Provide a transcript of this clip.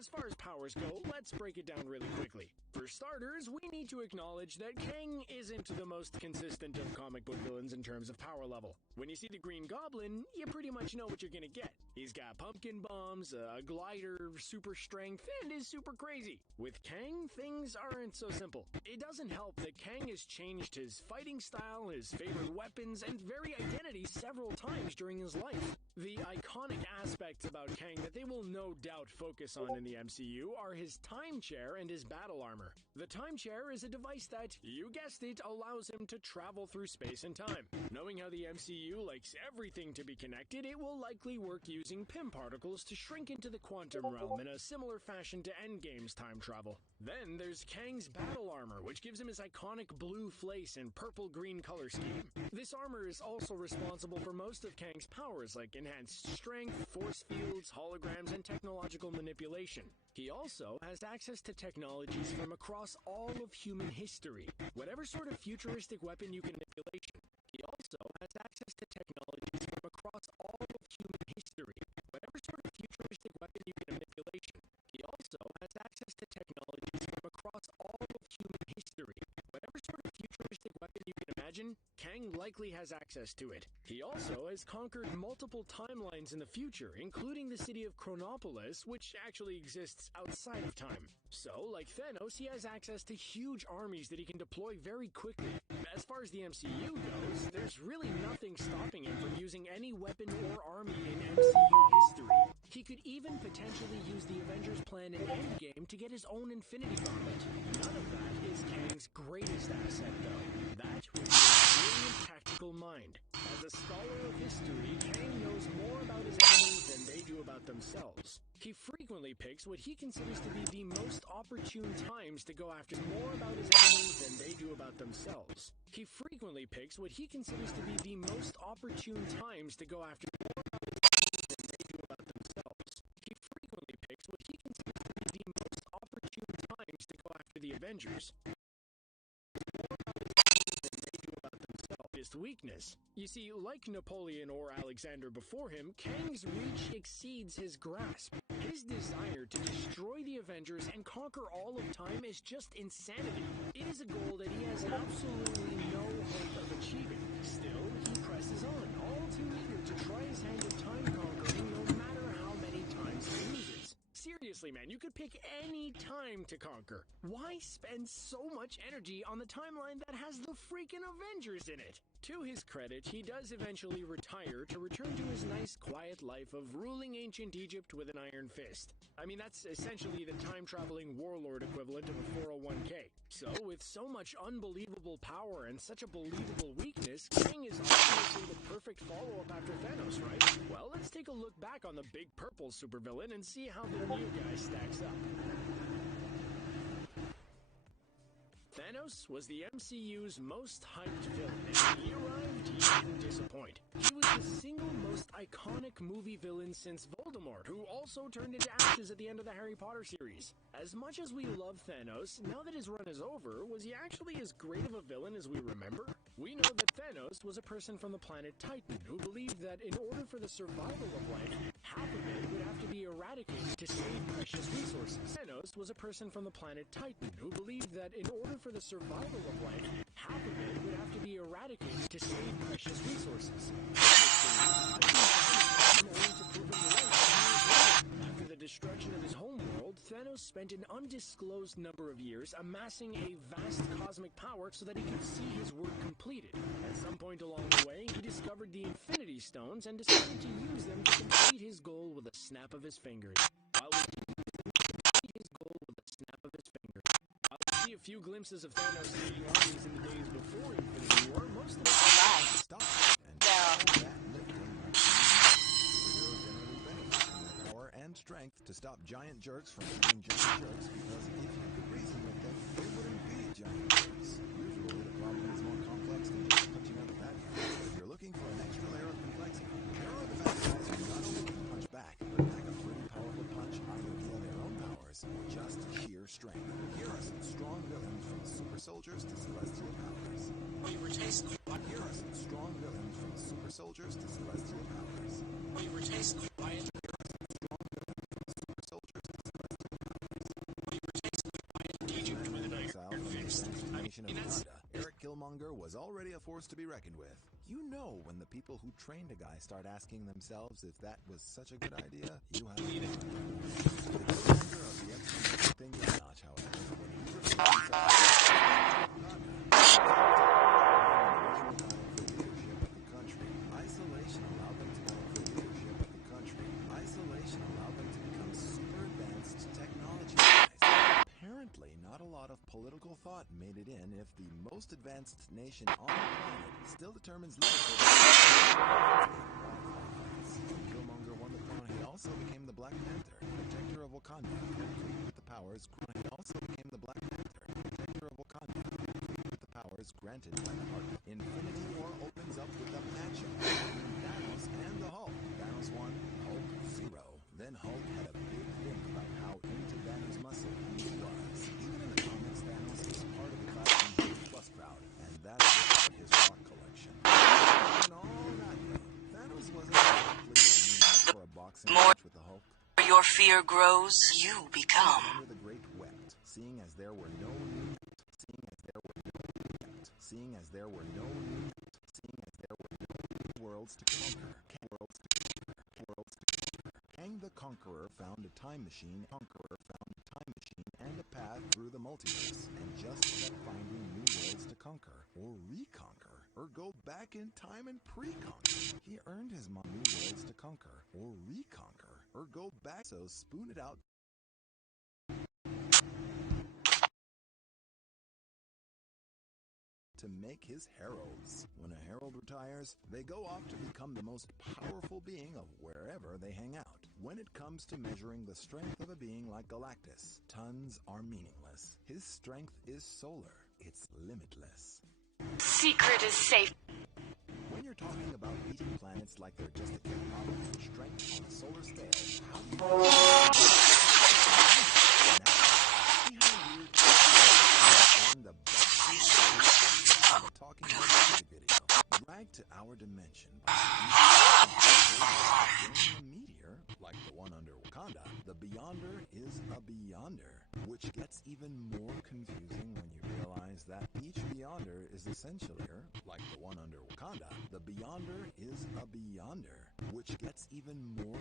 As far as powers go, let's break it down really quickly. For starters, we need to acknowledge that Kang isn't the most consistent of comic book villains in terms of power level. When you see the Green Goblin, you pretty much know what you're gonna get. He's got pumpkin bombs, a glider, super strength, and is super crazy. With Kang, things aren't so simple. It doesn't help that Kang has changed his fighting style, his favorite weapons, and very identity several times during his life. The iconic aspects about Kang that they will no doubt focus on in the MCU are his time chair and his battle armor. The time chair is a device that, you guessed it, allows him to travel through space and time. Knowing how the MCU likes everything to be connected, it will likely work using Pym particles to shrink into the quantum realm in a similar fashion to Endgame's time travel. Then there's Kang's battle armor, which gives him his iconic blue fleece and purple-green color scheme. This armor is also responsible for most of Kang's powers, like enhanced strength, force fields, holograms, and technological manipulation. He also has access to technologies from across all of human history. Whatever sort of futuristic weapon you can manipulation. He also has access to technologies from across all of human history. Whatever sort of futuristic weapon you can manipulation. He also has access to technologies from across all of human history. Whatever sort of futuristic weapon you can imagine, Kang likely has access to it. He also has conquered multiple timelines in the future, including the city of Chronopolis, which actually exists outside of time. So, like Thanos, he has access to huge armies that he can deploy very quickly. As far as the MCU goes, there's really nothing stopping him from using any weapon or army in MCU history. He could even potentially use the Avengers plan in Endgame to get his own Infinity Gauntlet. None of that is Kang's greatest asset, though. That would be his brilliant tactical mind. As a scholar of history, Kang knows more about his enemies than they do about themselves. He frequently picks what he considers to be the most opportune times to go after more about his enemies than they do about themselves. He frequently picks what he considers to be the most opportune times to go after more about his enemies than they do about themselves. He frequently picks what he considers to be the most opportune times to go after the Avengers. Weakness. You see, like Napoleon or Alexander before him, Kang's reach exceeds his grasp. His desire to destroy the Avengers and conquer all of time is just insanity. It is a goal that he has absolutely no hope of achieving. Still, he presses on, all too eager to try his hand at time conquering no matter how many times he loses. Seriously, man, you could pick any time to conquer. Why spend so much energy on the timeline that has the freaking Avengers in it? To his credit, he does eventually retire to return to his nice, quiet life of ruling ancient Egypt with an iron fist. I mean, that's essentially the time-traveling warlord equivalent of a 401k. So, with so much unbelievable power and such a believable weakness, Kang is obviously the perfect follow-up after Thanos, right? Well, let's take a look back on the big purple supervillain and see how the new guy stacks up. Thanos was the MCU's most hyped villain, and when he arrived, he didn't disappoint. He was the single most iconic movie villain since Voldemort, who also turned into ashes at the end of the Harry Potter series. As much as we love Thanos, now that his run is over, was he actually as great of a villain as we remember? We know that Thanos was a person from the planet Titan, who believed that in order for the survival of life, half of it would have to be eradicated to save precious resources. Thanos was a person from the planet Titan, who believed that in order for the survival of life, half of it would have to be eradicated to save precious resources. After the destruction of his homeworld, Thanos spent an undisclosed number of years amassing a vast cosmic power so that he could see his work completed. At some point along the way, he discovered the Infinity Stones and decided to use them to complete his goal with a snap of his fingers. A few glimpses of Thanos leading armies in the days before Infinity War, most of it stop power and strength to stop giant jerks from being giant jerks, because if you could reason with them, they wouldn't be giant jerks. Usually the problem is more complex than just punching out the bad guy. If you're looking for an extra layer of complexity, there are the bad guys who not only can punch back, but pack a pretty powerful punch either via their own powers or just sheer strength. Here are some strong villains from super soldiers to celestial powers. Here are some strong villains from super soldiers to celestial powers. Here are some strong villains from super soldiers to celestial Killmonger was already a force to be reckoned with. You know when the people who trained a guy start asking themselves if that was such a good idea, you have to the commander of the X-Men thing is not, however, when he refused to Isolation allowed them to go for leadership of the country. Isolation allowed them to become super advanced technology guys. Apparently, not a lot of political thought made it in if the most advanced nation on the planet still determines leadership. Killmonger won the crown. He also became the Black Panther, protector of Wakanda, complete with the powers. He also became the Black Panther, protector of Wakanda, complete with the powers granted by the heart. Infinity War opens up with a matchup between Thanos and the Hulk. Thanos won, Hulk 0. Then Hulk had a big think about how into Thanos' muscle he was. Even in the comics, Thanos is part of the Class 100 Plus crowd, and that's just for his rock collection. And all that though, Thanos wasn't exactly lining up for a boxing match with the Hulk. Your fear grows, you become. Under the Great wept, seeing as there were no new, seeing as there were no wept, seeing as there were no new, seeing as there were no new worlds to conquer, worlds to conquer, worlds to conquer. Kang the Conqueror found a time machine, and a path through the multiverse, and just kept finding new worlds to conquer, or reconquer, or go back in time and pre-conquer. He earned his new worlds to conquer, or reconquer, or go back, so spoon it out to make his heralds. When a herald retires, they go off to become the most powerful being of wherever they hang out. When it comes to measuring the strength of a being like Galactus, tons are meaningless. His strength is solar. It's limitless. Secret is safe. When you're talking about eating planets like they're just a problem for strength on a solar scale, how do you talking music video. Drag to our dimension by a meteor like the one under Wakanda. The Beyonder is a Beyonder, which gets even more confusing when you realize that each Beyonder is essentially like the one under Wakanda. The Beyonder is a Beyonder, which gets even more